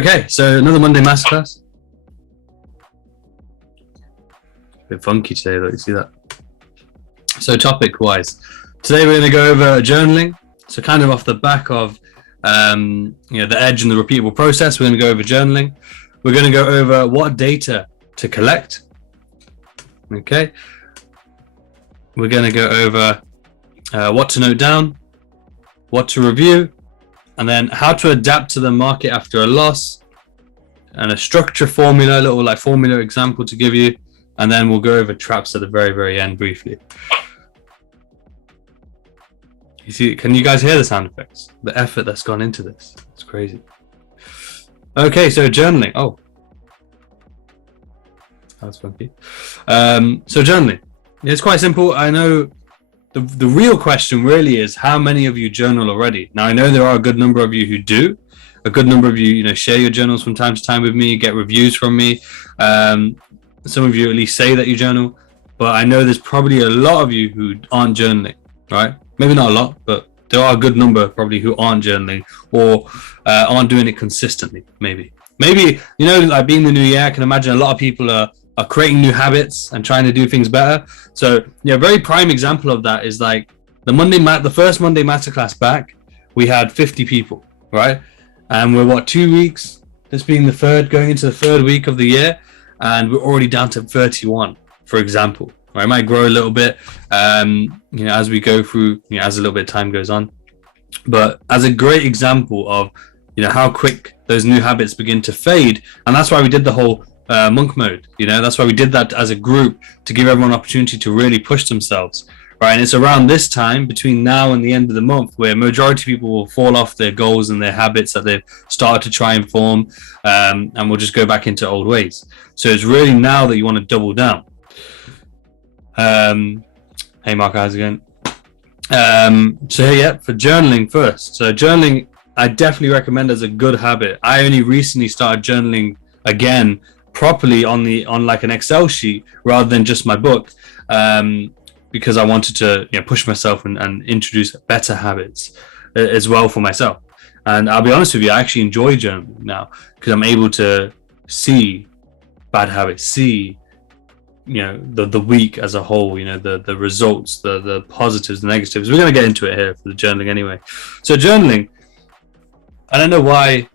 Okay, so another Monday Masterclass. A bit funky today, though. You see that? So topic-wise, today we're going to go over journaling. So kind of off the back of the edge and the repeatable process, we're going to go over journaling. We're going to go over what data to collect. Okay. We're going to go over what to note down, what to review, and then how to adapt to the market after a loss, and a structure formula, a little like formula example to give you, and then we'll go over traps at the very, very end briefly. You see, can you guys hear the sound effects? The effort that's gone into this. It's crazy. Okay, so journaling. Oh, that's funky. So journaling. It's quite simple. I know the real question really is how many of you journal already. Now I know there are a good number of you who do. A good number of you, share your journals from time to time with me, get reviews from me. Some of you at least say that you journal, but I know there's probably a lot of you who aren't journaling, right? Maybe not a lot, but there are a good number probably who aren't journaling or aren't doing it consistently. Maybe, like being the new year, I can imagine a lot of people are creating new habits and trying to do things better. So a very prime example of that is like the first Monday Masterclass back, we had 50 people, right? And we're 2 weeks, this being the third, going into the third week of the year, and we're already down to 31, for example. Right? It might grow a little bit, as we go through, as a little bit of time goes on. But as a great example of, how quick those new habits begin to fade. And that's why we did the whole monk mode. That's why we did that as a group, to give everyone an opportunity to really push themselves. Right, and it's around this time, between now and the end of the month, where majority of people will fall off their goals and their habits that they've started to try and form, and will just go back into old ways. So it's really now that you want to double down. Hey Mark, how's it going? For journaling first. So journaling, I definitely recommend as a good habit. I only recently started journaling again properly on like an Excel sheet rather than just my book. Because I wanted to push myself and introduce better habits as well for myself. And I'll be honest with you, I actually enjoy journaling now because I'm able to see bad habits, see the week as a whole, the results, the positives, the negatives. We're going to get into it here for the journaling anyway. So journaling, I don't know why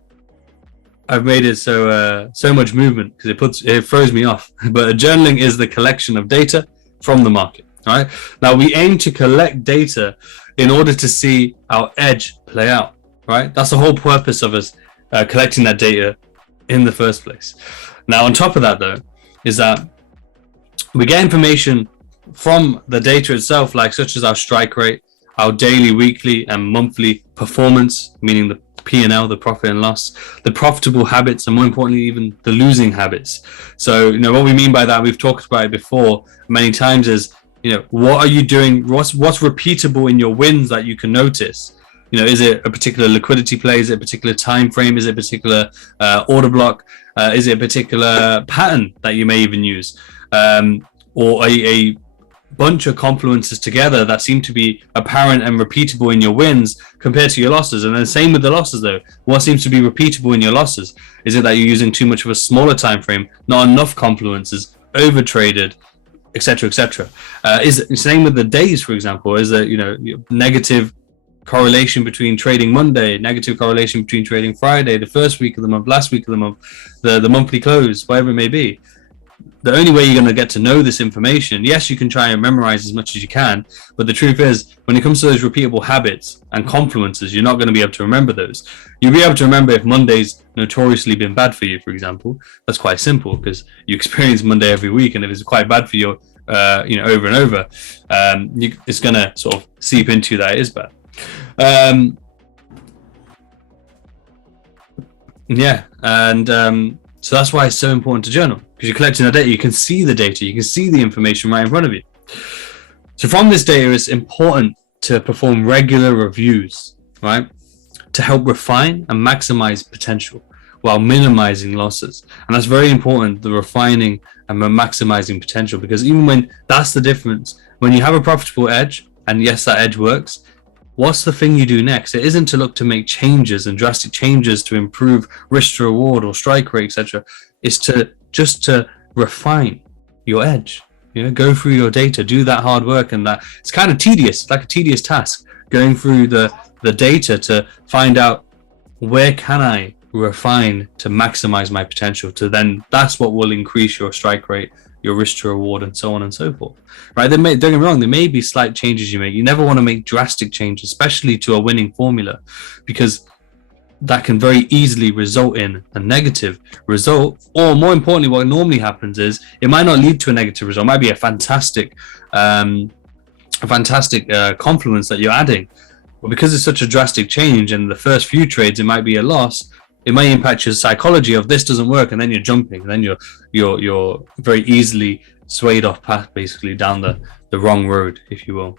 I've made it so much movement, because it throws me off. But journaling is the collection of data from the market. Right? Now we aim to collect data in order to see our edge play out. Right? That's the whole purpose of us collecting that data in the first place. Now, on top of that, though, is that we get information from the data itself, such as our strike rate, our daily, weekly, and monthly performance, meaning the P&L, the profit and loss, the profitable habits, and more importantly, even the losing habits. So, what we mean by that, we've talked about it before many times, is what are you doing? What's repeatable in your wins that you can notice? Is it a particular liquidity play? Is it a particular time frame? Is it a particular order block? Is it a particular pattern that you may even use? Or a bunch of confluences together that seem to be apparent and repeatable in your wins compared to your losses? And then same with the losses, though. What seems to be repeatable in your losses? Is it that you're using too much of a smaller time frame, not enough confluences, over traded, etc., etc.? Is it same with the days, for example? Is there negative correlation between trading Monday, negative correlation between trading Friday, the first week of the month, last week of the month, the monthly close, whatever it may be? The only way you're going to get to know this information, yes, you can try and memorize as much as you can, but the truth is, when it comes to those repeatable habits and confluences, you're not going to be able to remember those. You'll be able to remember if Monday's notoriously been bad for you, for example. That's quite simple because you experience Monday every week, and if it's quite bad for you, over and over, it's going to sort of seep into that it is bad. So that's why it's so important to journal, because you're collecting the data. You can see the data, you can see the information right in front of you. So from this data, it's important to perform regular reviews, right, to help refine and maximize potential while minimizing losses. And that's very important, the refining and maximizing potential, because even when that's the difference, when you have a profitable edge, and yes, that edge works, what's the thing you do next? It isn't to look to make changes and drastic changes to improve risk to reward or strike rate, etc. It's to just to refine your edge. Go through your data, do that hard work, and that it's kind of tedious, like a tedious task, going through the data to find out where can I refine to maximize my potential. To then that's what will increase your strike rate, your risk to reward, and so on and so forth. Right? Don't get me wrong, there may be slight changes you make. You never want to make drastic changes, especially to a winning formula, because that can very easily result in a negative result, or more importantly, what normally happens is it might not lead to a negative result. It might be a fantastic confluence that you're adding, but because it's such a drastic change and the first few trades it might be a loss, it may impact your psychology of this doesn't work, and then you're jumping, and then you're very easily swayed off path, basically down the wrong road, if you will.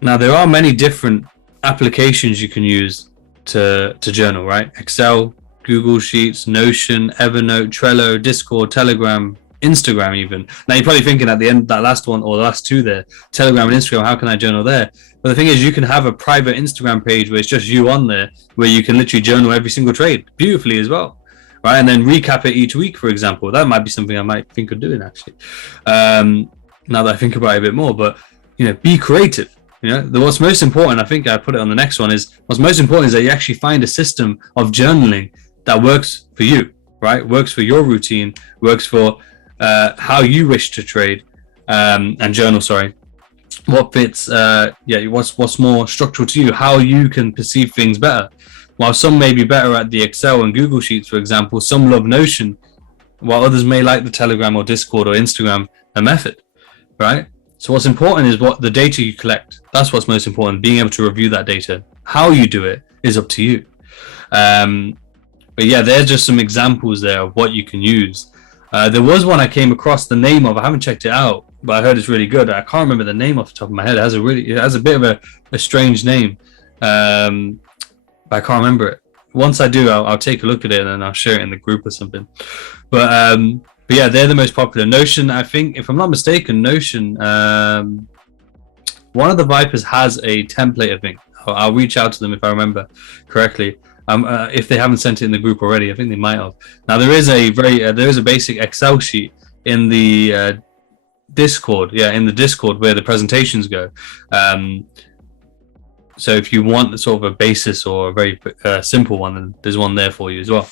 Now there are many different applications you can use to journal, right? Excel, Google Sheets, Notion, Evernote, Trello, Discord, Telegram, Instagram even. Now you're probably thinking at the end, that last one or the last two there, Telegram and Instagram, how can I journal there? But the thing is, you can have a private Instagram page where it's just you on there, where you can literally journal every single trade beautifully as well, right? And then recap it each week, for example. That might be something I might think of doing, actually, now that I think about it a bit more. But be creative. What's most important, I think I put it on the next one, is what's most important is that you actually find a system of journaling that works for you, right? Works for your routine, works for how you wish to trade and journal, sorry. What fits, what's more structural to you, how you can perceive things better. While some may be better at the Excel and Google Sheets, for example, some love Notion, while others may like the Telegram or Discord or Instagram method, right? So what's important is what the data you collect. That's what's most important, being able to review that data. How you do it is up to you. But yeah, there's just some examples there of what you can use. There was one I came across the name of. I haven't checked it out, but I heard it's really good. I can't remember the name off the top of my head. It has a bit of a strange name, but I can't remember it. Once I do, I'll take a look at it and then I'll share it in the group or something. But yeah, they're the most popular. Notion, I think, if I'm not mistaken, Notion, one of the Vipers has a template, I think. I'll reach out to them if I remember correctly. If they haven't sent it in the group already, I think they might have. Now there is a basic Excel sheet in the Discord, in the Discord where the presentations go. So if you want sort of a basis or a very simple one, then there's one there for you as well.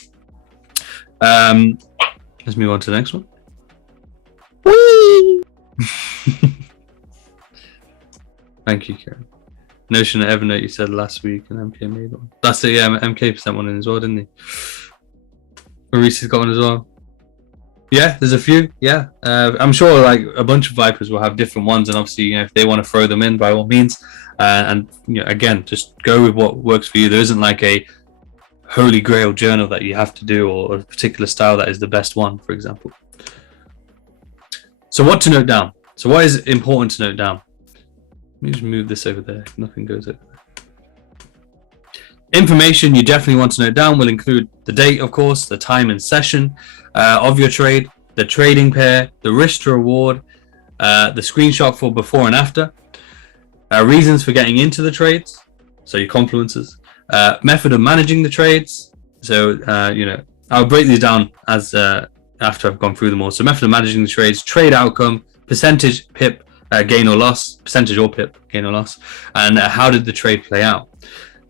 Let's move on to the next one. Whee! Thank you, Karen. Notion and Evernote you said last week, and MK made one. That's it, yeah. MK sent one in as well, didn't he? Maurice has got one as well. Yeah, there's a few. Yeah, I'm sure like a bunch of Vipers will have different ones, and obviously, if they want to throw them in, by all means. And again, just go with what works for you. There isn't like a holy grail journal that you have to do, or a particular style that is the best one, for example. So what to note down? So what is important to note down? Let me just move this over there. Nothing goes over there. Information you definitely want to note down will include the date, of course, the time and session of your trade, the trading pair, the risk to reward, the screenshot for before and after, reasons for getting into the trades, so your confluences, method of managing the trades. So I'll break these down as after I've gone through them all. So method of managing the trades, trade outcome, percentage pip gain or loss, percentage or pip gain or loss, and how did the trade play out.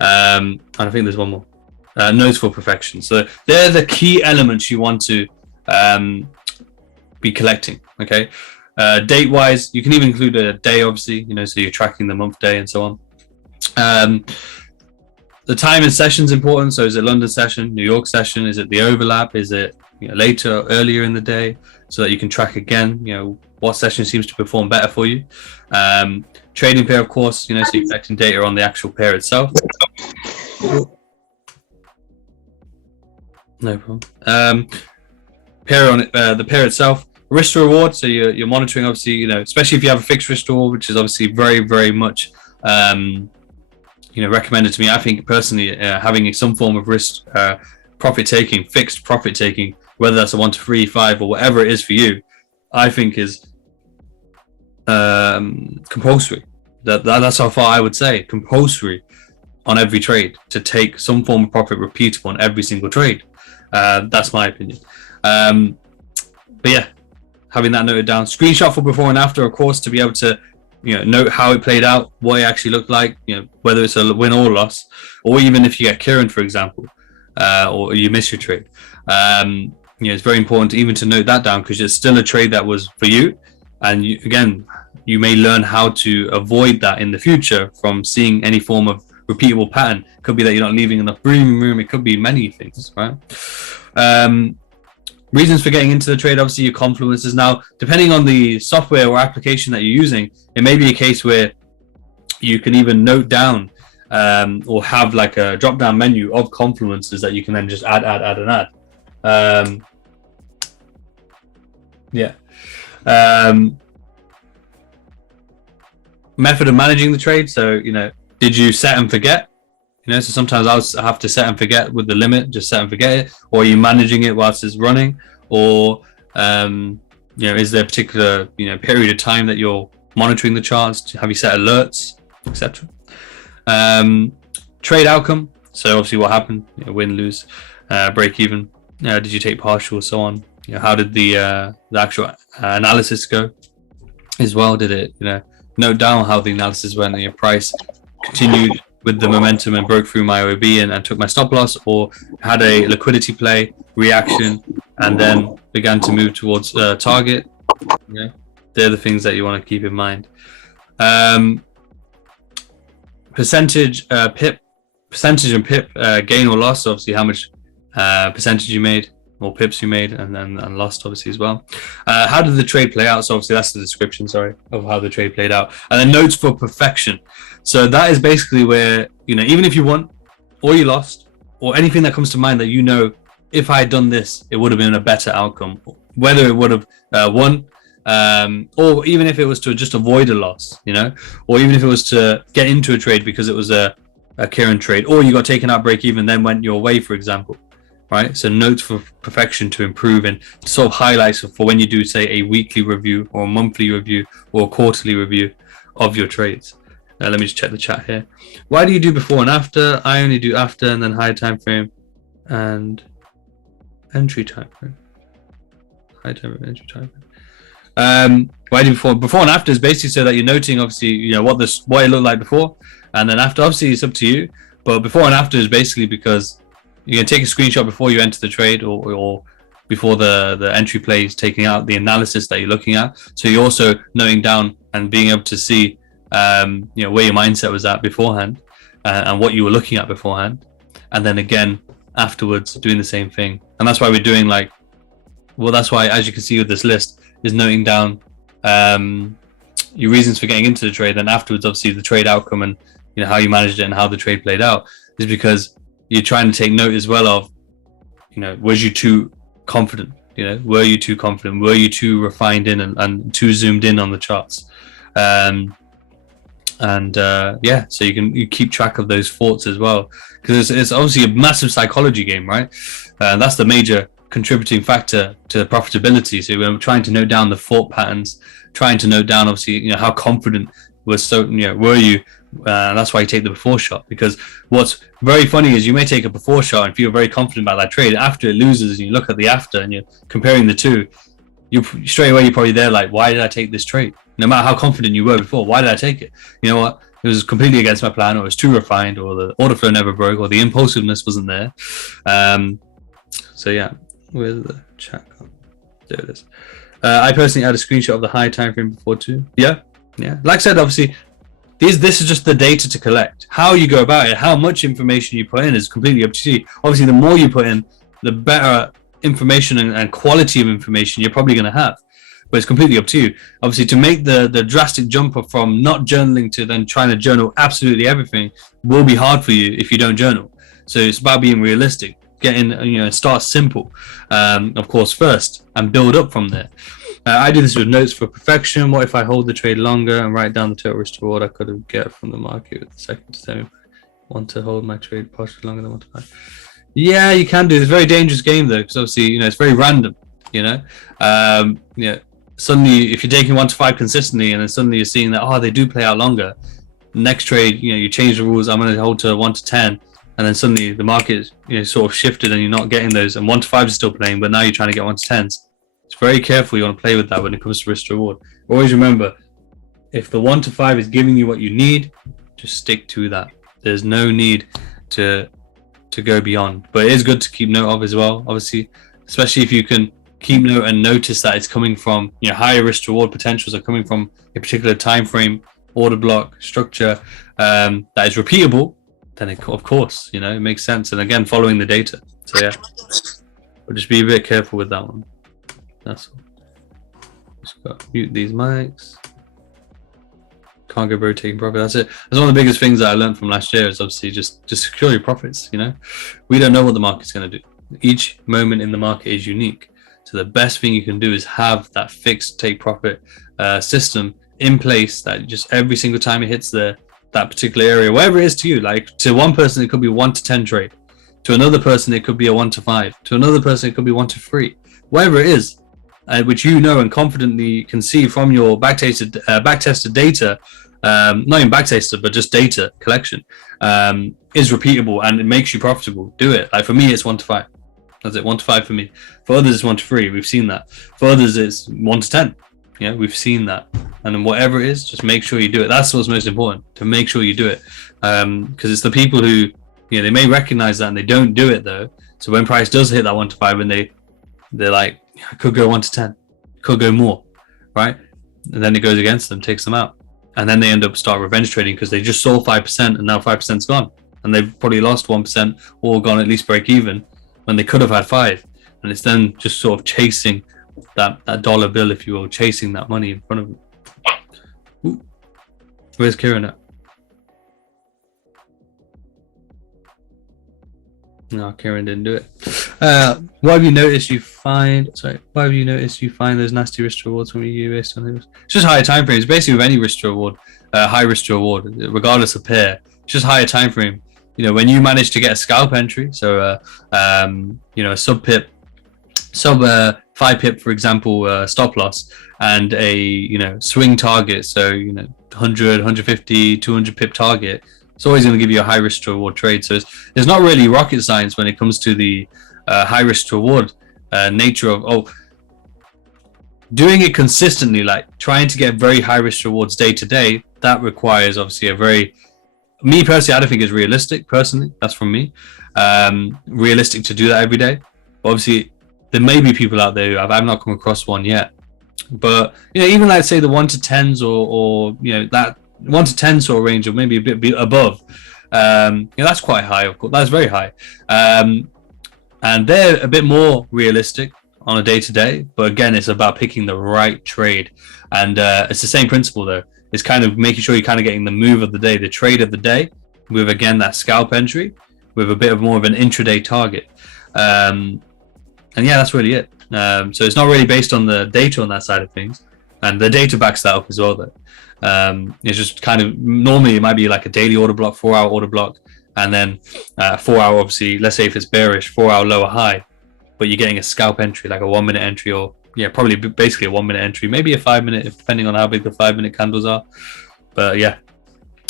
And I think there's one more, notes for perfection. So they're the key elements you want to be collecting. Okay, date wise, you can even include a day, obviously, so you're tracking the month, day, and so on. The time and session is important. So is it London session, New York session? Is it the overlap? Is it later, earlier in the day, so that you can track again, what session seems to perform better for you. Trading pair, of course, so you're collecting data on the actual pair itself. No problem. Pair on it, the pair itself. Risk to reward, so you're monitoring, obviously, especially if you have a fixed risk to reward, which is obviously very, very much recommended to me. I think personally, having some form of risk profit taking, fixed profit taking, whether that's a 1 to 3, 5, or whatever it is for you, I think is compulsory. That's how far I would say compulsory on every trade to take some form of profit repeatable on every single trade. That's my opinion. But yeah, having that noted down, screenshot for before and after, of course, to be able to note how it played out, what it actually looked like, whether it's a win or loss, or even if you get Kieran, for example, or you miss your trade. It's very important even to note that down, because it's still a trade that was for you, and you may learn how to avoid that in the future from seeing any form of repeatable pattern. It could be that you're not leaving enough breathing room. It could be many things, right? Reasons for getting into the trade, obviously your confluences. Now, depending on the software or application that you're using, it may be a case where you can even note down or have like a drop down menu of confluences that you can then just add and add. Method of managing the trade. So, did you set and forget? So sometimes I'll have to set and forget with the limit, just set and forget it, or are you managing it whilst it's running, or is there a particular period of time that you're monitoring the charts? Have you set alerts, etc.? Trade outcome. So obviously what happened, win, lose, break even. Did you take partial, so on? How did the actual analysis go as well? Did it note down how the analysis went, and your price continued with the momentum and broke through my OB and took my stop loss, or had a liquidity play, reaction, and then began to move towards target? They're the things that you want to keep in mind. Percentage and pip gain or loss, obviously how much percentage you made or pips you made, and lost obviously as well. How did the trade play out? So obviously that's the description, of how the trade played out. And then notes for perfection. So that is basically where, even if you won or you lost or anything that comes to mind that, if I had done this, it would have been a better outcome, whether it would have won, or even if it was to just avoid a loss, or even if it was to get into a trade because it was a Kieran trade, or you got taken out break even, then went your way, for example. Right, so notes for perfection to improve, and sort of highlights for when you do, say, a weekly review or a monthly review or a quarterly review of your trades. Let me just check the chat here. Why do you do before and after? I only do after, and then high time frame and entry time frame. High time frame, entry time frame. Why do before and after is basically so that you're noting, obviously, what it looked like before, and then after, obviously, it's up to you. But before and after is basically because you can take a screenshot before you enter the trade, or before the entry play is taking out the analysis that you're looking at. So you're also noting down and being able to see, where your mindset was at beforehand, and what you were looking at beforehand, and then again afterwards doing the same thing. And that's why we're doing that's why, as you can see with this list, is noting down your reasons for getting into the trade, and afterwards, obviously, the trade outcome and how you managed it and how the trade played out, is because you're trying to take note as well of, was you too confident? Were you too confident? Were you too refined in and too zoomed in on the charts? So you keep track of those thoughts as well, because it's obviously a massive psychology game, right? That's the major contributing factor to profitability. So we're trying to note down the thought patterns, trying to note down, obviously, how confident were you. That's why you take the before shot, because what's very funny is you may take a before shot and feel very confident about that trade. After it loses, and you look at the after and you're comparing the two, you straight away you're probably there like, why did I take this trade? No matter how confident you were before, why did I take it? You know what? It was completely against my plan, or it was too refined, or the order flow never broke, or the impulsiveness wasn't there. So yeah, where's the chat? There it is. I personally had a screenshot of the high time frame before too. Yeah. Like I said, obviously, this is just the data to collect. How you go about it, how much information you put in, is completely up to you. Obviously, the more you put in, the better information and quality of information you're probably going to have. But it's completely up to you. Obviously, to make the drastic jump from not journaling to then trying to journal absolutely everything will be hard for you if you don't journal. So it's about being realistic. Start simple, of course, first, and build up from there. I do this with notes for perfection. What if I hold the trade longer and write down the total risk to reward I could have get from the market with the second to tell me want to hold my trade partially longer than 1 to 5? Yeah, you can do. It's a very dangerous game though, because obviously, it's very random, suddenly if you're taking 1 to 5 consistently, and then suddenly you're seeing that, oh, they do play out longer. Next trade, you change the rules. I'm going to hold to 1 to 10, and then suddenly the market sort of shifted, and you're not getting those. And 1 to 5 is still playing, but now you're trying to get 1 to 10s. It's very careful. You want to play with that when it comes to risk to reward. Always remember, if the 1 to 5 is giving you what you need, just stick to that. There's no need to go beyond. But it is good to keep note of as well, obviously, especially if you can keep note and notice that it's coming from higher risk to reward potentials are coming from a particular time frame, order block, structure that is repeatable. Then of course it makes sense. And again, following the data. So yeah, but just be a bit careful with that one. That's all. Just got to mute these mics. Can't go rotating profit. That's it. That's one of the biggest things that I learned from last year, is obviously just secure your profits. We don't know what the market's going to do. Each moment in the market is unique. So the best thing you can do is have that fixed take profit system in place, that just every single time it hits that particular area, whatever it is to you, like to one person it could be 1 to 10 trade, to another person it could be a 1 to 5, to another person it could be 1 to 3, whatever it is, which and confidently can see from your backtested data, not even backtested, but just data collection, is repeatable and it makes you profitable. Do it. Like for me, it's 1 to 5. That's it, 1 to 5 for me. For others, it's 1 to 3. We've seen that. For others, it's 1 to 10. Yeah, we've seen that. And then whatever it is, just make sure you do it. That's what's most important, to make sure you do it. Because it's the people who, they may recognize that and they don't do it though. So when price does hit that 1 to 5, and they're like, I could go 1 to 10, could go more, right? And then it goes against them, takes them out. And then they end up start revenge trading because they just sold 5% and now 5%'s gone. And they've probably lost 1% or gone at least break even when they could have had 5. And it's then just sort of chasing that dollar bill, if you will, chasing that money in front of them. Ooh. Where's Kieran at? No, Kieran didn't do it. What have you noticed you find those nasty risk to rewards when you based on it? It's just higher time frames. Basically with any risk to reward, high risk to reward, regardless of pair, it's just higher time frame. When you manage to get a scalp entry, so a sub 5 pip, for example, stop loss, and a swing target, so 100, 150, 200 pip target, it's always going to give you a high risk to reward trade. So it's not really rocket science when it comes to the high risk to reward nature of doing it consistently, like trying to get very high risk rewards day to day. That requires obviously me personally, I don't think it's realistic. Personally, that's from me. Realistic to do that every day. Obviously, there may be people out there who I've not come across one yet. But even like say the 1 to 10s or that 1 to 10 sort of range, or maybe a bit above. That's quite high, of course. That's very high. And they're a bit more realistic on a day to day. But again, it's about picking the right trade. And it's the same principle though. It's kind of making sure you're kind of getting the move of the day, the trade of the day, with again that scalp entry, with a bit of more of an intraday target. And yeah, that's really it. So it's not really based on the data on that side of things, and the data backs that up as well though. It's just kind of, normally it might be like a daily order block, 4-hour order block, and then 4-hour, obviously, let's say if it's bearish, 4-hour lower high, but you're getting a scalp entry, like a 1-minute entry, or probably basically a 1-minute entry, maybe a 5-minute, depending on how big the 5-minute candles are. But yeah,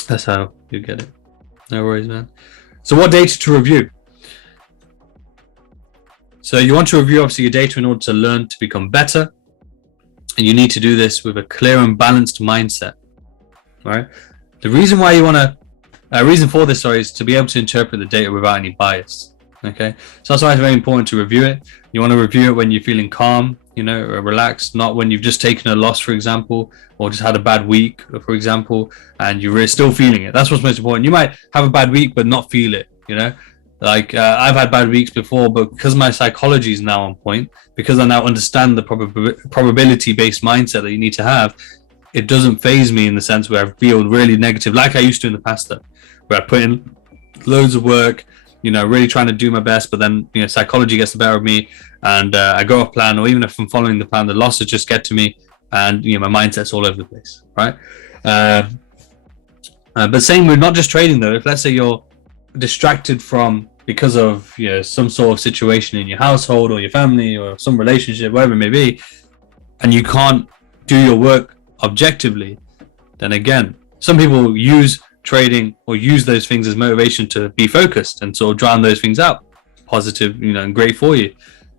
that's how you get it. No worries, man. So what data to review? So you want to review obviously your data in order to learn to become better, and you need to do this with a clear and balanced mindset. All right. The reason why you want to, reason for this, is to be able to interpret the data without any bias. Okay. So that's why it's very important to review it. You want to review it when you're feeling calm, relaxed, not when you've just taken a loss, for example, or just had a bad week, for example, and you're still feeling it. That's what's most important. You might have a bad week but not feel it. Like I've had bad weeks before, but because my psychology is now on point, because I now understand the probability-based mindset that you need to have, it doesn't faze me in the sense where I feel really negative, like I used to in the past, though, where I put in loads of work, really trying to do my best, but then psychology gets the better of me, and I go off plan, or even if I'm following the plan, the losses just get to me, and my mindset's all over the place, right? But same with not just trading though. If let's say you're distracted from, because of some sort of situation in your household or your family or some relationship, whatever it may be, and you can't do your work objectively, then again, some people use trading or use those things as motivation to be focused and sort of drown those things out. Positive, and great for you.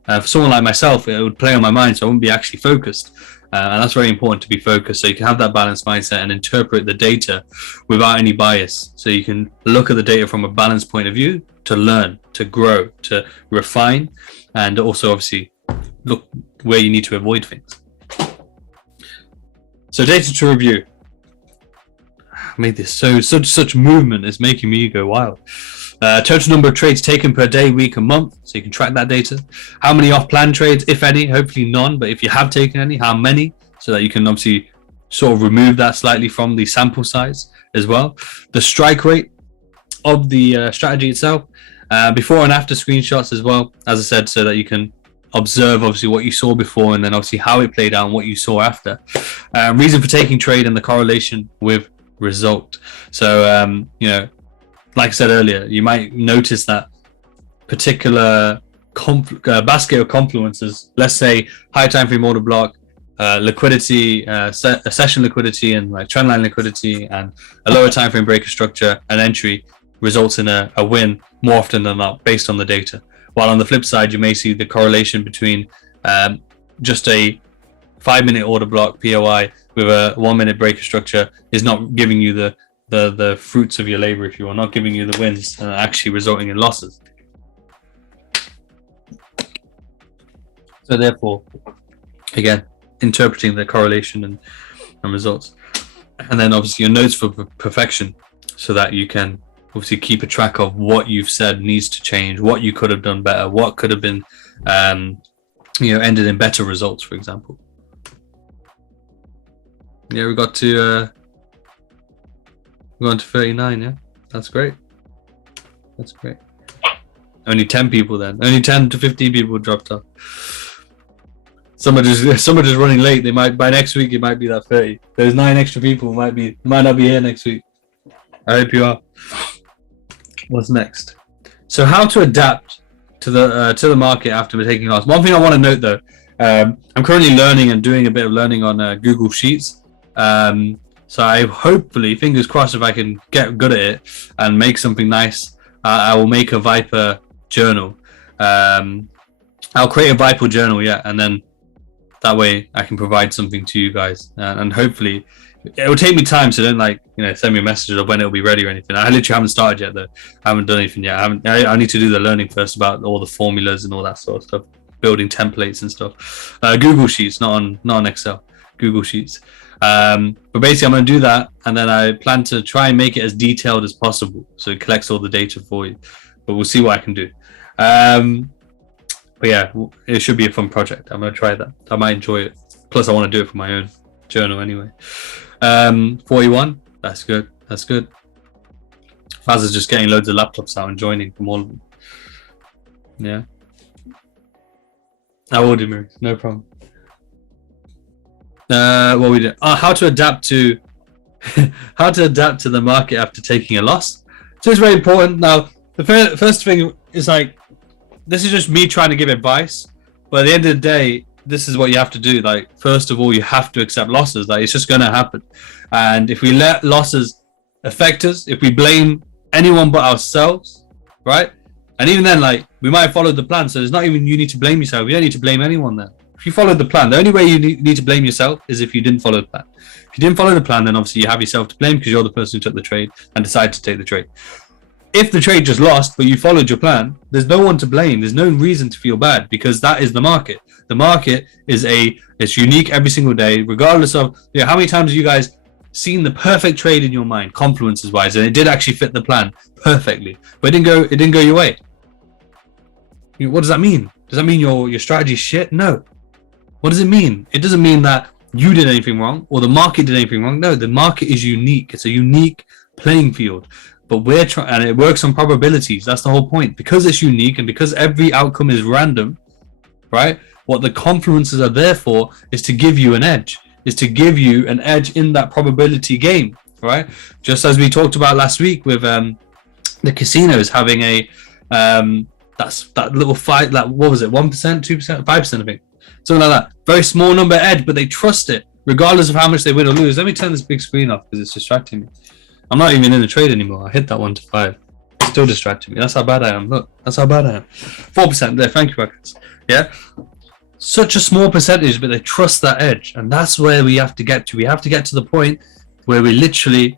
For someone like myself, it would play on my mind, so I wouldn't be actually focused. And that's very important, to be focused, so you can have that balanced mindset and interpret the data without any bias. So you can look at the data from a balanced point of view to learn, to grow, to refine, and also obviously look where you need to avoid things. So data to review. I made this such movement is making me go wild. Total number of trades taken per day, week, and month, so you can track that data. How many off-plan trades, if any? Hopefully none, but if you have taken any, how many? So that you can obviously sort of remove that slightly from the sample size as well. The strike rate of the strategy itself, before and after screenshots as well, as I said, so that you can observe obviously what you saw before and then obviously how it played out and what you saw after. Reason for taking trade and the correlation with result. So like I said earlier, you might notice that particular basket of confluences, let's say high time frame order block, liquidity, session liquidity, and like trendline liquidity, and a lower time frame breaker structure and entry results in a win more often than not based on the data. While on the flip side, you may see the correlation between just a 5-minute order block POI with a 1-minute breaker structure is not giving you the fruits of your labor, if you will, not giving you the wins, actually resulting in losses. So therefore, again, interpreting the correlation and results. And then obviously your notes for perfection, so that you can obviously keep a track of what you've said needs to change, what you could have done better, what could have been ended in better results, for example. Yeah, we got to we're on to 39, yeah? That's great. That's great. Only 10 people then. Only 10 to 15 people dropped off. Some are just running late. They might, by next week, it might be that 30. There's 9 extra people might not be here next week. I hope you are. What's next? So how to adapt to the market after taking loss. One thing I want to note though, I'm currently learning and doing a bit of learning on Google Sheets. So I hopefully, fingers crossed, if I can get good at it and make something nice, I will make a Viper journal. I'll create a Viper journal, yeah, and then that way I can provide something to you guys. And hopefully, it will take me time, so don't send me a message of when it will be ready or anything. I literally haven't started yet though. I haven't done anything yet. I need to do the learning first about all the formulas and all that sort of stuff, building templates and stuff. Google Sheets, not on Excel. Google Sheets. But basically I'm going to do that, and then I plan to try and make it as detailed as possible so it collects all the data for you, but we'll see what I can do. But yeah, it should be a fun project. I'm going to try that. I might enjoy it. Plus I want to do it for my own journal anyway. 41, that's good. Faz is just getting loads of laptops out and joining from all of them. Yeah, I will do, Mary, no problem. What we do? How to adapt to the market after taking a loss. So it's very important. Now, the first thing is this is just me trying to give advice, but at the end of the day, this is what you have to do. First of all, you have to accept losses. It's just going to happen. And if we let losses affect us, if we blame anyone but ourselves, right? And even then, we might have followed the plan. So it's not even you need to blame yourself. You don't need to blame anyone then. If you followed the plan, the only way you need to blame yourself is if you didn't follow the plan. If you didn't follow the plan, then obviously you have yourself to blame because you're the person who took the trade and decided to take the trade. If the trade just lost, but you followed your plan, there's no one to blame. There's no reason to feel bad because that is the market. The market it's unique every single day, regardless of how many times have you guys seen the perfect trade in your mind, confluences wise, and it did actually fit the plan perfectly, but it didn't go your way. What does that mean? Does that mean your strategy is shit? No. What does it mean? It doesn't mean that you did anything wrong or the market did anything wrong. No, the market is unique. It's a unique playing field. But and it works on probabilities. That's the whole point. Because it's unique and because every outcome is random, right? What the confluences are there for is to give you an edge. Is to give you an edge in that probability game, right? Just as we talked about last week with the casinos having a that little fight, what was it? 1%, 2%, 5%, I think. Something like that. Very small number edge, but they trust it. regardless of how much they win or lose. Let me turn this big screen off because it's distracting me. I'm not even in the trade anymore. I hit that 1 to 5. It's still distracting me. That's how bad I am. Look, that's how bad I am. 4% there. Thank you, Marcus. Yeah. Such a small percentage, but they trust that edge. And that's where we have to get to. We have to get to the point where we literally,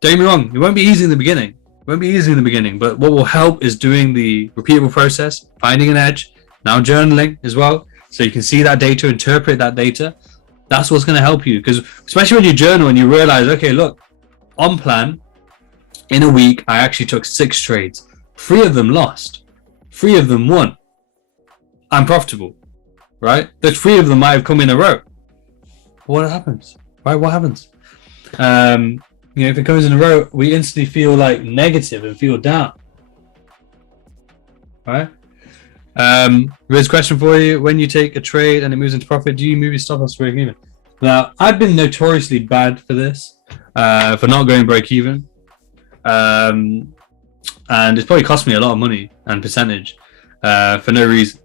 don't get me wrong, it won't be easy in the beginning. It won't be easy in the beginning, but what will help is doing the repeatable process, finding an edge, now journaling as well. So you can see that data, interpret that data. That's what's going to help you. Because especially when you journal and you realize, okay, look, on plan, in a week, I actually took 6 trades. 3 of them lost. 3 of them won. I'm profitable, right? The 3 of them might have come in a row. What happens, right? What happens? If it comes in a row, we instantly feel like negative and feel down, right? There's a question for you. When you take a trade and it moves into profit, do you move your stop loss break even? Now, I've been notoriously bad for this. For not going break even, and it's probably cost me a lot of money and percentage for no reason,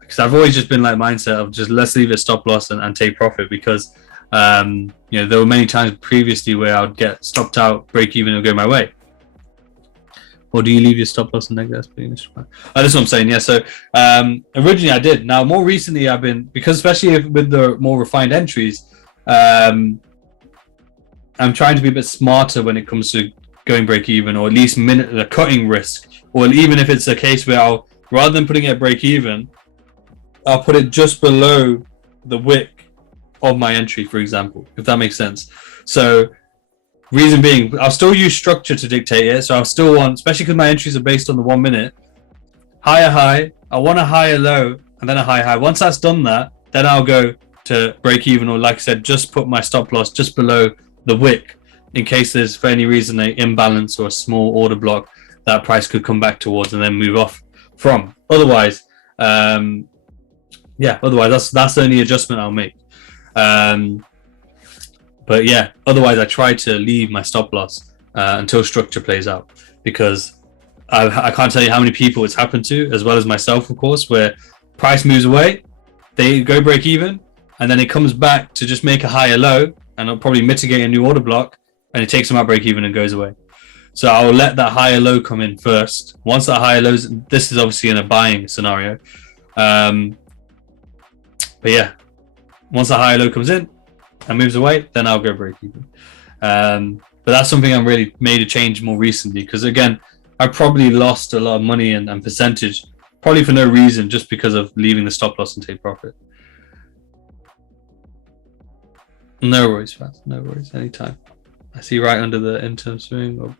because I've always just been like mindset of just let's leave it stop loss and take profit, because there were many times previously where I would get stopped out, break even, and go my way. Or do you leave your stop loss and negative? That's what I'm saying. Yeah. So originally I did. Now more recently I've been, because especially with the more refined entries, I'm trying to be a bit smarter when it comes to going break even, or at least cutting risk, or even if it's a case where I'll, rather than putting it at break even, I'll put it just below the wick of my entry, for example, if that makes sense. So reason being, I'll still use structure to dictate it. So I'll still want, especially because my entries are based on the 1 minute, higher high, I want a higher low and then a high high. Once that's done that, then I'll go to break even, or like I said, just put my stop loss just below the wick, in case there's for any reason an imbalance or a small order block that price could come back towards and then move off from. Otherwise, otherwise that's the only adjustment I'll make. But yeah, otherwise I try to leave my stop loss until structure plays out, because I can't tell you how many people it's happened to, as well as myself, of course, where price moves away, they go break even, and then it comes back to just make a higher low, and it'll probably mitigate a new order block, and it takes them out break even and goes away. So I'll let that higher low come in first. Once that higher low, this is obviously in a buying scenario. But yeah, once the higher low comes in and moves away, then I'll go break even. But that's something I'm really made a change more recently, because again, I probably lost a lot of money and percentage, probably for no reason, just because of leaving the stop loss and take profit. No worries, fans. No worries. Anytime. I see right under the interim swing.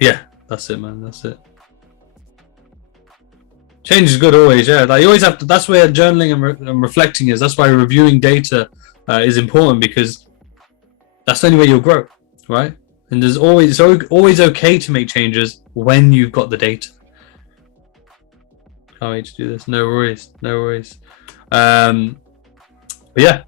Yeah, that's it, man. That's it. Change is good always. Yeah, like you always have to. That's where journaling and reflecting is. That's why reviewing data is important, because that's the only way you'll grow, right? And it's always okay to make changes when you've got the data. Can't wait to do this. No worries. No worries. But yeah.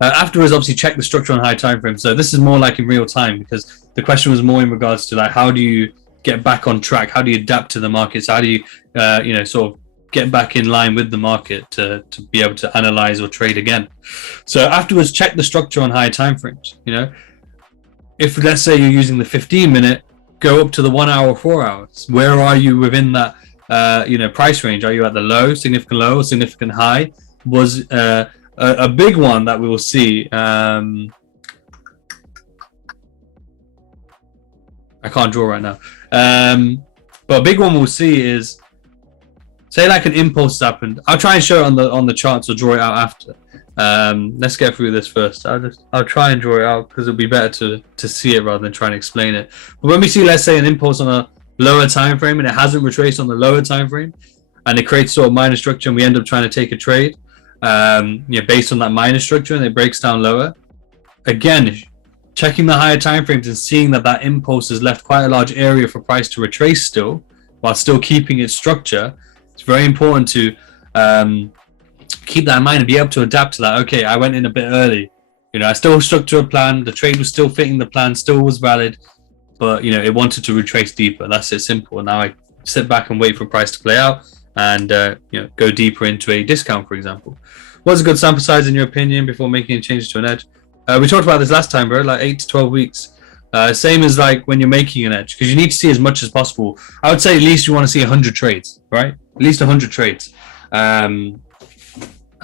Afterwards, obviously check the structure on high time frame. So this is more like in real time, because the question was more in regards to like, how do you get back on track? How do you adapt to the markets? How do you, sort of get back in line with the market to be able to analyze or trade again? So afterwards, check the structure on higher time frames. If let's say you're using the 15-minute, go up to the 1 hour, 4 hours. Where are you within that, price range? Are you at the low, significant low, or significant high? Was a big one that we will see. I can't draw right now. But a big one we'll see is, say like an impulse happened. I'll try and show it on the charts or draw it out after. Let's get through this first. I'll try and draw it out, because it'll be better to see it rather than try and explain it. But when we see, let's say, an impulse on a lower time frame and it hasn't retraced on the lower time frame, and it creates sort of minor structure, and we end up trying to take a trade based on that minor structure, and it breaks down lower. Again, checking the higher time frames and seeing that impulse has left quite a large area for price to retrace still, while still keeping its structure. It's very important to keep that in mind and be able to adapt to that. Okay, I went in a bit early. I still stuck to a plan. The trade was still fitting the plan, still was valid, but it wanted to retrace deeper. That's it, simple. And now I sit back and wait for price to play out and go deeper into a discount, for example. What's a good sample size in your opinion before making a change to an edge? We talked about this last time, bro. Like 8 to 12 weeks. Same as like when you're making an edge, because you need to see as much as possible. I would say at least you want to see 100 trades, right? At least 100 trades, and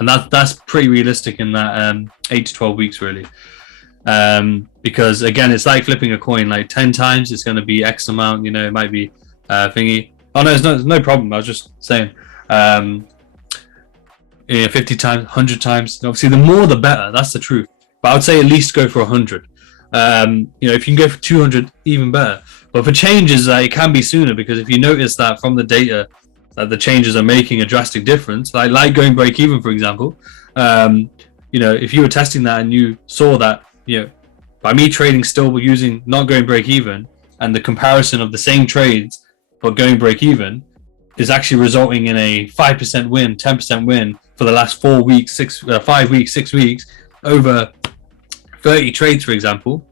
that's pretty realistic in that 8 to 12 weeks, really. Because again, it's like flipping a coin. Like 10 times, it's going to be X amount. You know, it might be thingy. Oh no, it's no problem. I was just saying. 50 times, 100 times. Obviously, the more the better. That's the truth. But I would say at least go for 100. If you can go for 200, even better. But for changes, it can be sooner, because if you notice that from the data that the changes are making a drastic difference, like going break even, for example, if you were testing that and you saw that, by me trading still using not going break even, and the comparison of the same trades but going break even is actually resulting in a 5% win, 10% win for the last 4 weeks, 5 weeks, 6 weeks over 30 trades, for example.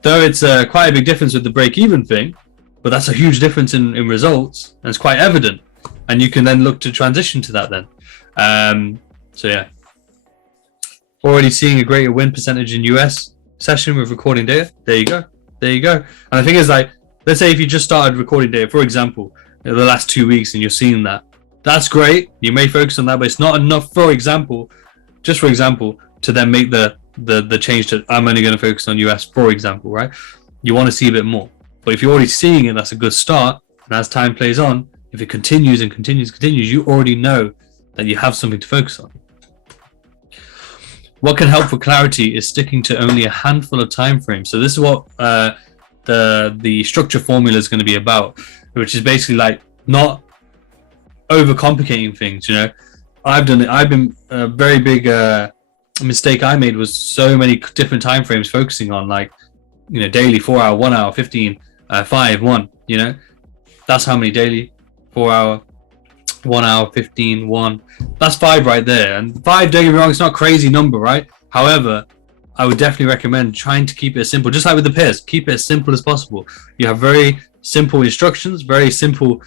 Though it's quite a big difference with the break-even thing, but that's a huge difference in results, and it's quite evident. And you can then look to transition to that then. So yeah. Already seeing a greater win percentage in US session with recording data. There you go. And the thing is, like, let's say if you just started recording data, for example, in the last 2 weeks, and you're seeing that, that's great. You may focus on that, but it's not enough, for example, to then make the change to I'm only going to focus on US, for example, right? You want to see a bit more. But if you're already seeing it, that's a good start. And as time plays on, if it continues, you already know that you have something to focus on. What can help for clarity is sticking to only a handful of time frames. So this is what the structure formula is going to be about, which is basically like not overcomplicating things. I've done it. I've been a very big mistake I made was so many different time frames focusing on, like, daily, 4 hour, 1 hour, 15, 5, 1. That's how many daily, 4 hour, 1 hour, 15, 1. That's 5 right there. And 5, don't get me wrong, it's not a crazy number, right? However, I would definitely recommend trying to keep it simple, just like with the pairs. Keep it as simple as possible. You have very simple instructions, very simple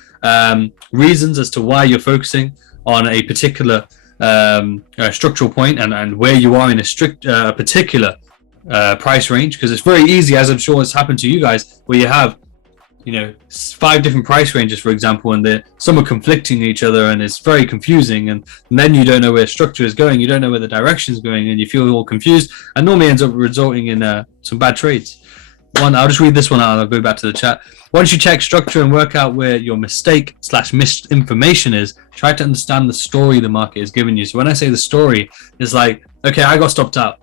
reasons as to why you're focusing on a particular structural point and where you are in a particular price range, because it's very easy, as I'm sure it's happened to you guys, where you have 5 different price ranges, for example, and some are conflicting each other, and it's very confusing, and then you don't know where structure is going, you don't know where the direction is going, and you feel all confused, and normally ends up resulting in some bad trades. I'll just read this one out and I'll go back to the chat. Once you check structure and work out where your misinformation is, try to understand the story the market is giving you. So when I say the story, it's like, okay, I got stopped out,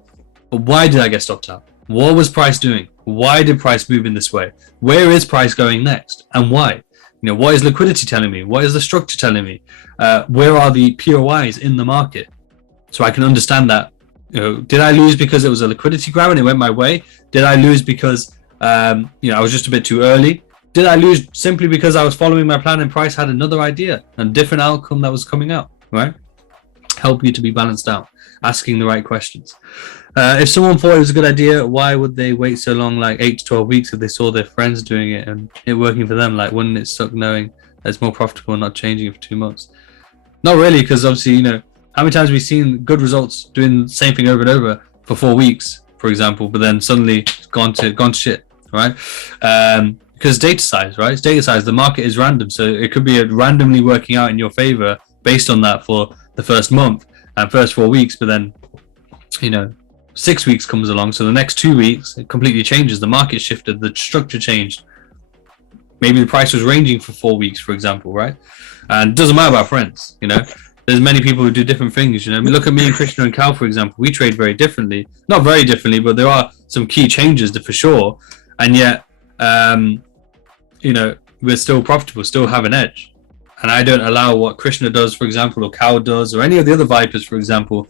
but why did I get stopped out? What was price doing? Why did price move in this way? Where is price going next, and why? What is liquidity telling me? What is the structure telling me? Where are the POIs in the market? So I can understand that. Did I lose because it was a liquidity grab and it went my way? Did I lose because I was just a bit too early? Did I lose simply because I was following my plan and price had another idea and different outcome that was coming out? Right? Help you to be balanced out, asking the right questions. If someone thought it was a good idea, why would they wait so long, like 8 to 12 weeks, if they saw their friends doing it and it working for them? Like, wouldn't it suck knowing that it's more profitable and not changing it for 2 months? Not really, because obviously, how many times have we seen good results doing the same thing over and over for 4 weeks, for example, but then suddenly it's gone to shit, right? Because data size, right? It's data size. The market is random, so it could be randomly working out in your favor based on that for the first month and first 4 weeks, but then 6 weeks comes along, so the next 2 weeks it completely changes. The market shifted, the structure changed. Maybe the price was ranging for 4 weeks, for example, right? And it doesn't matter about friends, There's many people who do different things, Look at me and Krishna and Cal, for example. We trade very differently. Not very differently, but there are some key changes for sure. And yet, we're still profitable, still have an edge. And I don't allow what Krishna does, for example, or Cal does, or any of the other Vipers, for example,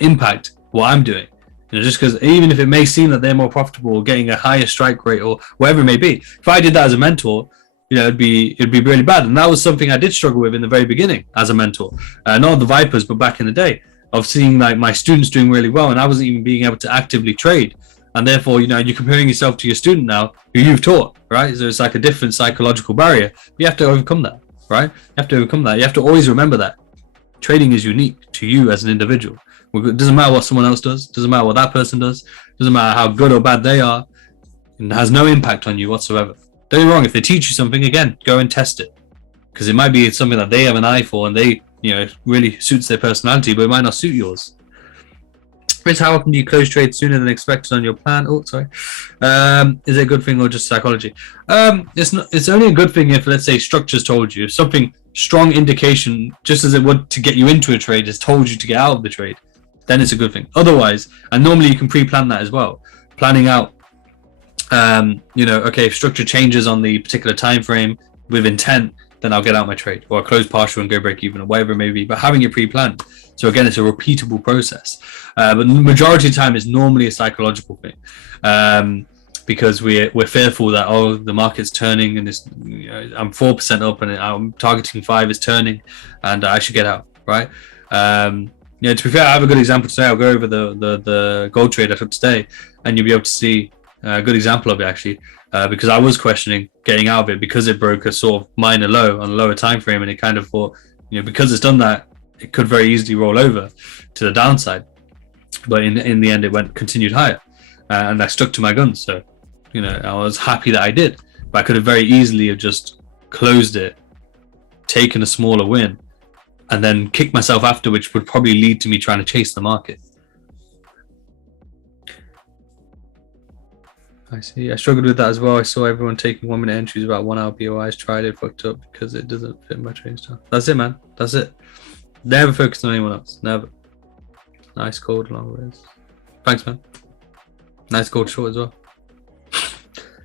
impact what I'm doing. Just because even if it may seem that they're more profitable or getting a higher strike rate or whatever it may be, if I did that as a mentor, it'd be really bad. And that was something I did struggle with in the very beginning as a mentor, not the Vipers, but back in the day, of seeing like my students doing really well, and I wasn't even being able to actively trade. And therefore, you're comparing yourself to your student now who you've taught, right? So it's like a different psychological barrier. You have to overcome that, right? You have to overcome that. You have to always remember that. trading is unique to you as an individual. It doesn't matter what someone else does, doesn't matter what that person does, doesn't matter how good or bad they are. It has no impact on you whatsoever. Don't get me wrong, if they teach you something, again, go and test it, because it might be something that they have an eye for and they, really suits their personality, but it might not suit yours. Chris, how often do you close trades sooner than expected on your plan? Oh, sorry. Is it a good thing or just psychology? It's only a good thing if, let's say, structure's told you. If something strong indication, just as it would to get you into a trade, has told you to get out of the trade, then it's a good thing. Otherwise, and normally you can pre-plan that as well. Planning out, okay, if structure changes on the particular time frame with intent, then I'll get out my trade, or I'll close partial and go break even, or whatever it may be. But having it pre-planned, so again, it's a repeatable process. But the majority of the time, it's normally a psychological thing, because we're fearful that the market's turning and it's, I'm 4% up and I'm targeting 5 is turning, and I should get out, right? To be fair, I have a good example today. I'll go over the gold trade I took today, and you'll be able to see a good example of it actually. Because I was questioning getting out of it because it broke a sort of minor low on a lower time frame, and it kind of thought, because it's done that, it could very easily roll over to the downside. But in the end, it continued higher, and I stuck to my guns. So, I was happy that I did. But I could have very easily have just closed it, taken a smaller win, and then kicked myself after, which would probably lead to me trying to chase the market. I see. I struggled with that as well. I saw everyone taking 1 minute entries about 1 hour BOIs. Tried it, fucked up because it doesn't fit my trading style. That's it, man. That's it. Never focus on anyone else. Never. Nice gold along with this. Thanks, man. Nice gold short as well.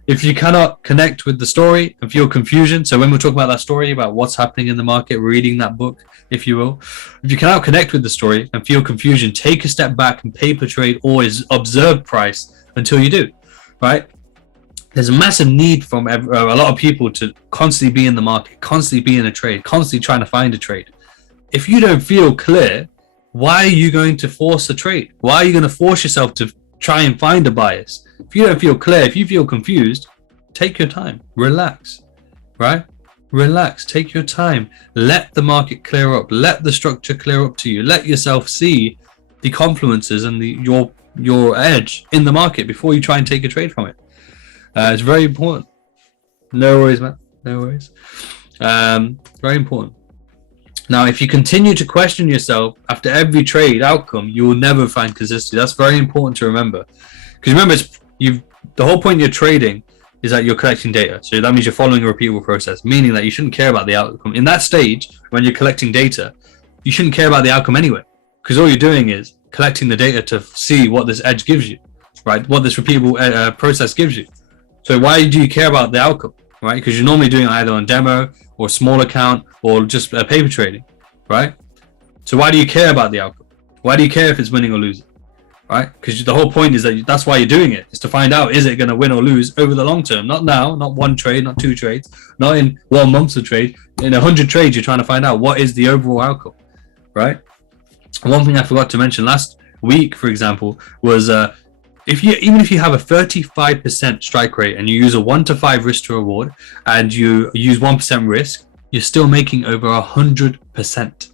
If you cannot connect with the story and feel confusion, so when we're talking about that story, about what's happening in the market, reading that book, if you will, if you cannot connect with the story and feel confusion, take a step back and paper trade or observe price until you do. Right? There's a massive need from a lot of people to constantly be in the market, constantly be in a trade, constantly trying to find a trade. If you don't feel clear, why are you going to force a trade? Why are you going to force yourself to try and find a bias? If you don't feel clear, if you feel confused, take your time, relax, right? Relax, take your time. Let the market clear up. Let the structure clear up to you. Let yourself see the confluences and your edge in the market before you try and take a trade from it. It's very important. No worries, man. No worries. Very important. Now, if you continue to question yourself after every trade outcome, you will never find consistency. That's very important to remember. Because remember, the whole point you're trading is that you're collecting data. So that means you're following a repeatable process, meaning that you shouldn't care about the outcome. In that stage, when you're collecting data, you shouldn't care about the outcome anyway. Because all you're doing is collecting the data to see what this edge gives you, right? What this repeatable process gives you. So why do you care about the outcome, right? Because you're normally doing it either on demo or small account or just paper trading, right? So why do you care about the outcome? Why do you care if it's winning or losing, right? Because the whole point is that's why you're doing it, is to find out, is it going to win or lose over the long term? Not now, not one trade, not 2 trades, not in 1 month of trade. In 100 trades, you're trying to find out what is the overall outcome, right? One thing I forgot to mention last week, for example, was even if you have a 35% strike rate and you use a 1 to 5 risk to reward and you use 1% risk, you're still making over 100%.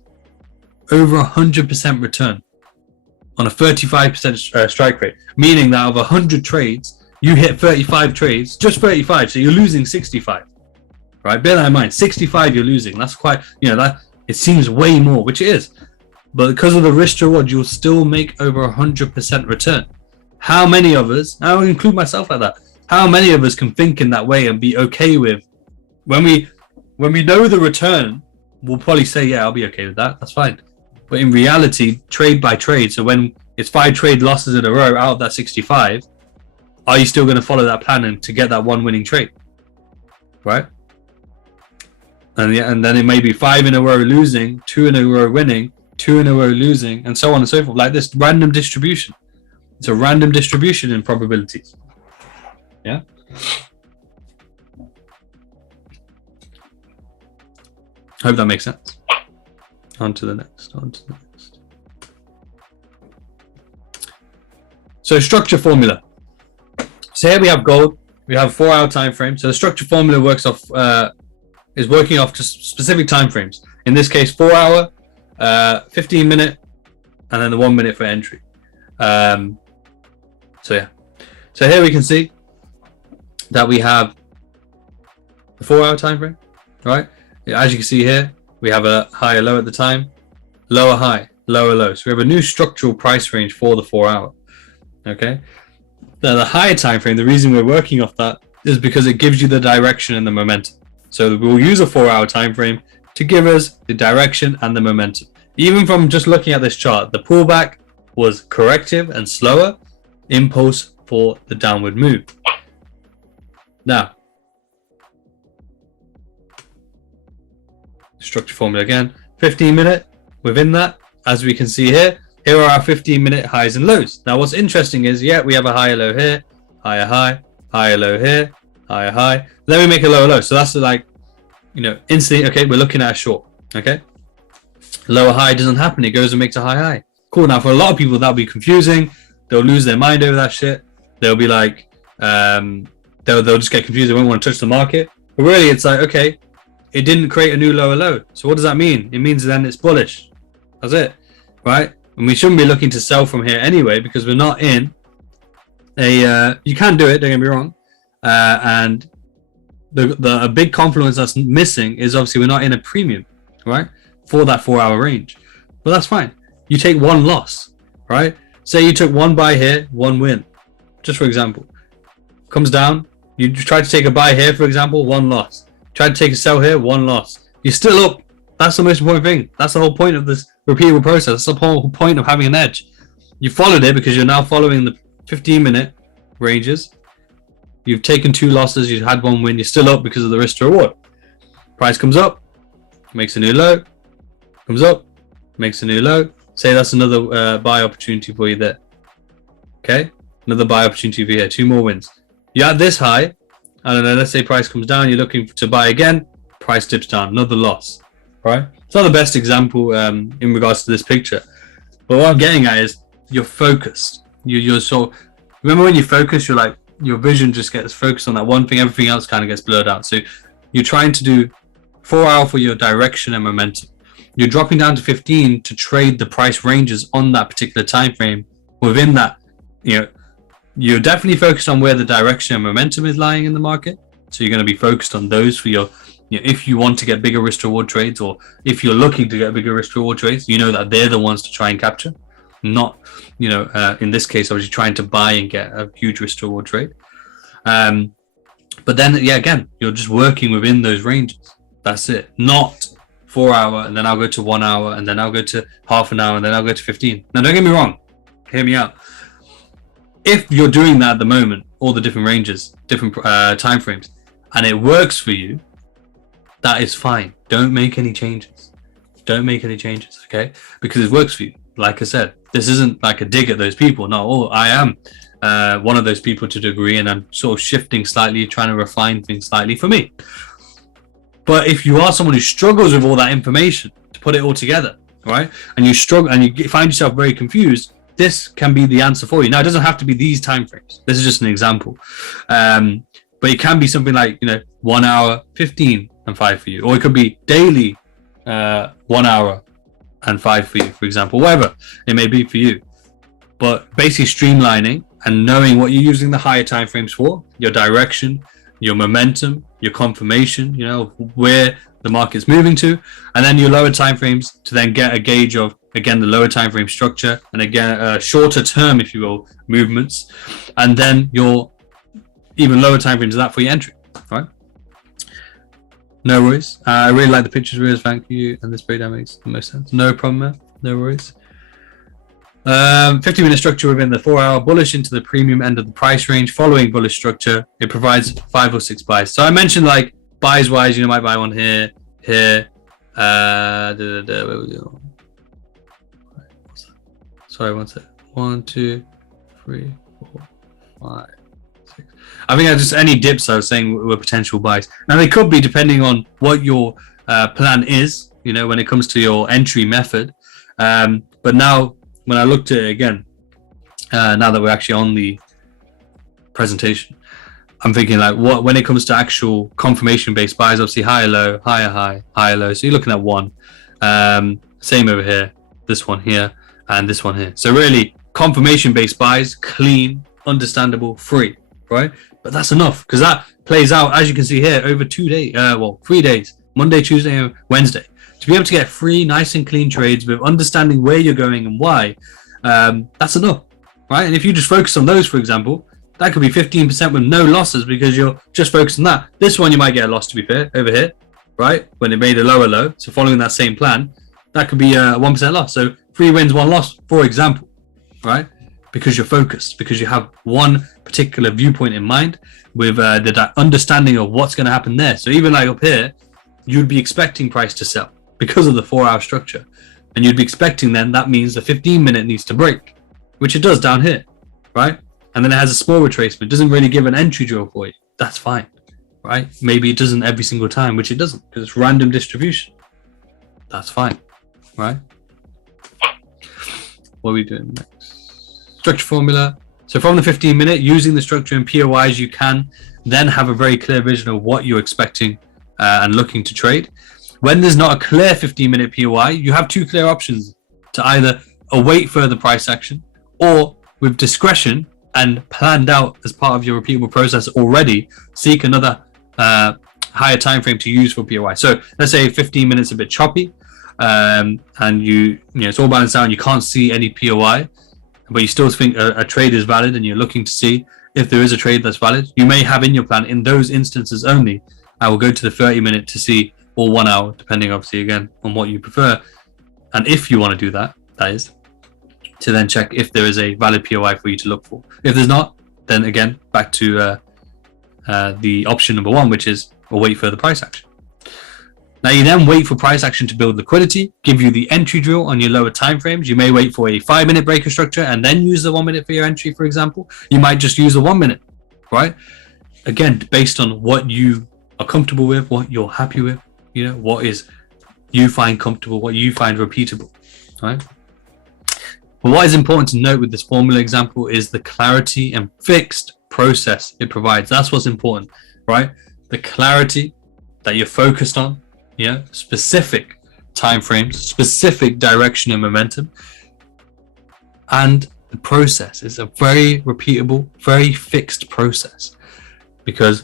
Over 100% return on a 35% strike rate, meaning that of 100 trades, you hit 35 trades, just 35, so you're losing 65, right? Bear that in mind, 65 you're losing. That's quite, that it seems way more, which it is. But because of the risk to reward, you'll still make over 100% return. How many of us, I will include myself like that, how many of us can think in that way and be okay with, when we know the return, we'll probably say, yeah, I'll be okay with that, that's fine. But in reality, trade by trade, so when it's 5 trade losses in a row out of that 65, are you still going to follow that plan and to get that one winning trade, right? And then it may be 5 in a row losing, 2 in a row winning, 2 in a row losing, and so on and so forth, like this random distribution. It's a random distribution in probabilities. Yeah. Hope that makes sense. On to the next. So structure formula. So here we have gold. We have 4-hour time frame. So the structure formula is working off just specific time frames. In this case, 4 hour, 15 minute, and then the 1 minute for entry. So yeah, so here we can see that we have the 4 hour time frame, right? As you can see here, we have a higher low at the time, lower high, lower low. So we have a new structural price range for the 4 hour. Okay. Now the higher time frame, the reason we're working off that is because it gives you the direction and the momentum. So we'll use a 4 hour time frame to give us the direction and the momentum. Even from just looking at this chart, the pullback was corrective and slower, impulse for the downward move. Now, structure formula again, 15 minute, within that, as we can see here are our 15 minute highs and lows. Now what's interesting is, yeah, we have a higher low here, higher high, higher low here, higher high, then we make a lower low. So that's like, you know, instantly, okay, we're looking at a short, okay? Lower high doesn't happen, it goes and makes a high high. Cool. Now for a lot of people that'll be confusing, they'll lose their mind over that shit. They'll be like, they'll just get confused, they won't want to touch the market. But really it's like, okay, it didn't create a new lower low. So what does that mean? It means then it's bullish. That's it, right? And we shouldn't be looking to sell from here anyway, because we're not in a, you can do it, don't get me wrong. And a big confluence that's missing is obviously we're not in a premium, right? For that 4 hour range. But that's fine. You take one loss, right? Say you took one buy here, one win. Just for example. Comes down, you try to take a buy here, for example, one loss. Try to take a sell here, one loss. You're still up. That's the most important thing. That's the whole point of this repeatable process. That's the whole point of having an edge. You followed it because you're now following the 15 minute ranges. You've taken 2 losses, you've had 1 win, you're still up because of the risk to reward. Price comes up, makes a new low, comes up, makes a new low. Say that's another buy opportunity for you there. Okay, another buy opportunity for you here, 2 more wins. You're at this high, I don't know, let's say price comes down, you're looking to buy again, price dips down, another loss, right? It's not the best example in regards to this picture, but what I'm getting at is you're focused. You're so, remember when you focus, you're like, your vision just gets focused on that one thing, everything else kind of gets blurred out. So you're trying to do 4 hour for your direction and momentum. You're dropping down to 15 to trade the price ranges on that particular time frame. Within that, you know, you're definitely focused on where the direction and momentum is lying in the market. So you're going to be focused on those for your, you know, if you want to get bigger risk reward trades, or if you're looking to get bigger risk reward trades, you know that they're the ones to try and capture. Not, you know, in this case, obviously trying to buy and get a huge risk to reward trade. But then, yeah, again, you're just working within those ranges. That's it. Not 4 hour, and then I'll go to 1 hour, and then I'll go to half an hour, and then I'll go to 15. Now, don't get me wrong. Hear me out. If you're doing that at the moment, all the different ranges, different time frames, and it works for you, that is fine. Don't make any changes. Don't make any changes, okay? Because it works for you. Like I said, this isn't like a dig at those people. No, oh, I am one of those people to a degree, and I'm sort of shifting slightly, trying to refine things slightly for me. But if you are someone who struggles with all that information to put it all together, right, and you struggle and you find yourself very confused, this can be the answer for you. Now, it doesn't have to be these time frames. This is just an example. But it can be something like, you know, 1 hour, 15 and 5 for you. Or it could be daily 1 hour and 5 for you, for example, whatever it may be for you. But basically streamlining and knowing what you're using the higher time frames for, your direction, your momentum, your confirmation, you know, where the market's moving to, and then your lower time frames to then get a gauge of, again, the lower time frame structure, and again, shorter term, if you will, movements, and then your even lower time frames of that for your entry, right? No worries. I really like the pictures, Riz. Thank you. And this breakdown makes the most sense. No problem, man. No worries. 50-minute structure within the 4 hour, bullish into the premium end of the price range. Following bullish structure, it provides 5 or 6 buys. So I mentioned, like, buys wise, you know, might buy one here, here. Where we go? Sorry, one sec. 1, 2, 3, 4, 5, 6. I think just any dips I was saying were potential buys. Now they could be depending on what your plan is, you know, when it comes to your entry method. But now when I looked at it again, now that we're actually on the presentation, I'm thinking like what when it comes to actual confirmation based buys, obviously higher low, higher high, higher low. So you're looking at 1. Same over here, this one here, and this one here. So really, confirmation-based buys, clean, understandable, free, right? But that's enough, because that plays out, as you can see here, over 2 days, 3 days, Monday, Tuesday, and Wednesday. To be able to get free, nice and clean trades with understanding where you're going and why, that's enough, right? And if you just focus on those, for example, that could be 15% with no losses because you're just focused on that. This one, you might get a loss, to be fair, over here, right? When it made a lower low. So following that same plan, that could be a 1% loss. So 3 wins, 1 loss, for example, right? Because you're focused, because you have one particular viewpoint in mind with that understanding of what's going to happen there. So even like up here, you'd be expecting price to sell because of the 4-hour structure. And you'd be expecting then that means the 15-minute needs to break, which it does down here, right? And then it has a small retracement. It doesn't really give an entry drill for you. That's fine, right? Maybe it doesn't every single time, which it doesn't because it's random distribution. That's fine, right? What are we doing next? Structure formula. So from the 15-minute, using the structure and POIs, you can then have a very clear vision of what you're expecting and looking to trade. When there's not a clear 15-minute POI, you have 2 clear options to either await further price action or with discretion and planned out as part of your repeatable process already, seek another higher time frame to use for POI. So let's say 15 minutes a bit choppy, and you know it's all balanced out and you can't see any POI, but you still think a trade is valid and you're looking to see if there is a trade that's valid. You may have in your plan, in those instances only, I will go to the 30-minute to see, or 1 hour, depending obviously again on what you prefer. And if you want to do that, that is, to then check if there is a valid POI for you to look for. If there's not, then again, back to the option number 1, which is await further price action. Now you then wait for price action to build liquidity, give you the entry drill on your lower time frames. You may wait for a 5-minute breaker structure and then use the 1 minute for your entry, for example. You might just use the 1 minute, right? Again, based on what you are comfortable with, what you're happy with, you know, what is you find comfortable, what you find repeatable, right? But what is important to note with this formula example is the clarity and fixed process it provides. That's what's important, right? The clarity that you're focused on, yeah, specific time frames, specific direction and momentum, and the process is a very repeatable, very fixed process. Because,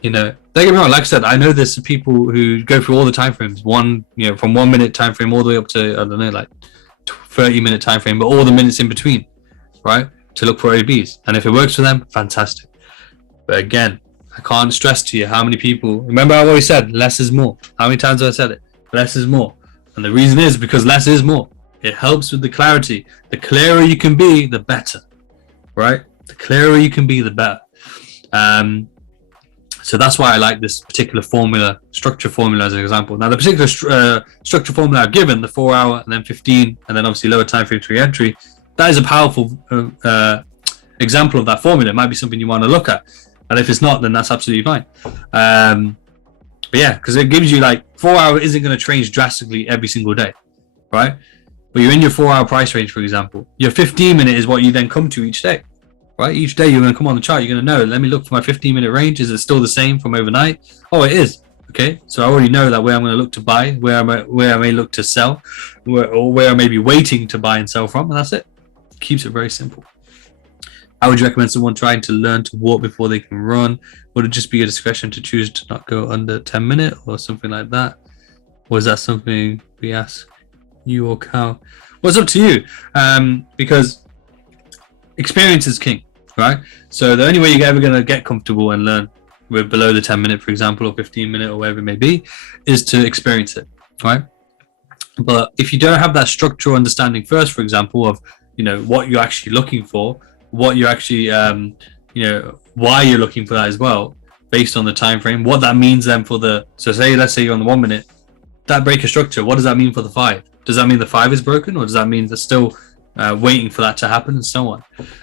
you know, don't get me wrong, like I said, I know there's people who go through all the time frames, from 1 minute time frame all the way up to, I don't know, like 30-minute time frame, but all the minutes in between, right, to look for ABs. And if it works for them, fantastic. But again, I can't stress to you how many people, remember I've always said less is more. How many times have I said it? Less is more. And the reason is because less is more. It helps with the clarity. The clearer you can be, the better, right? The clearer you can be, the better. So that's why I like this particular formula, structure formula as an example. Now the particular structure formula I've given, the 4 hour and then 15, and then obviously lower time frame to re-entry, that is a powerful example of that formula. It might be something you want to look at. And if it's not, then that's absolutely fine. But yeah, because it gives you like 4 hour isn't going to change drastically every single day, right? But you're in your 4 hour price range, for example. Your 15-minute is what you then come to each day, right? Each day you're going to come on the chart. You're going to know, let me look for my 15-minute range. Is it still the same from overnight? Oh, it is. Okay, so I already know that where I'm going to look to buy, where I may look to sell, where I may be waiting to buy and sell from, and that's it. Keeps it very simple. I would recommend someone trying to learn to walk before they can run. Would it just be a discretion to choose to not go under 10 minutes or something like that? Or is that something we ask you or Cal? Well, it's up to you, because experience is king, right? So the only way you're ever going to get comfortable and learn with below the 10-minute, for example, or 15-minute or whatever it may be, is to experience it, right? But if you don't have that structural understanding first, for example, of, you know, what you're actually looking for, what you're actually, why you're looking for that as well, based on the time frame, what that means then for the, so let's say you're on the 1 minute, that breaker structure, what does that mean for the 5? Does that mean the 5 is broken, or does that mean they're still waiting for that to happen, and so on?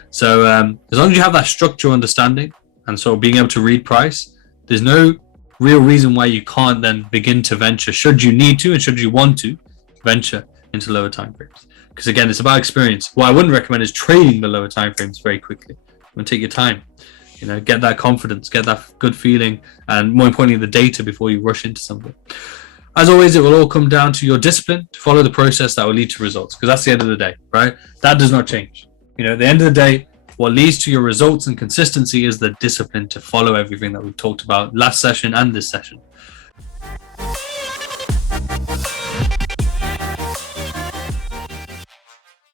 So as long as you have that structural understanding and sort of being able to read price, there's no real reason why you can't then begin to venture, should you need to and should you want to venture into lower time frames. Because again, it's about experience. What I wouldn't recommend is trading the lower time frames very quickly. Take your time, you know, get that confidence, get that good feeling, and more importantly, the data before you rush into something. As always, it will all come down to your discipline to follow the process that will lead to results, because that's the end of the day, right? That does not change. At the end of the day, what leads to your results and consistency is the discipline to follow everything that we've talked about last session and this session.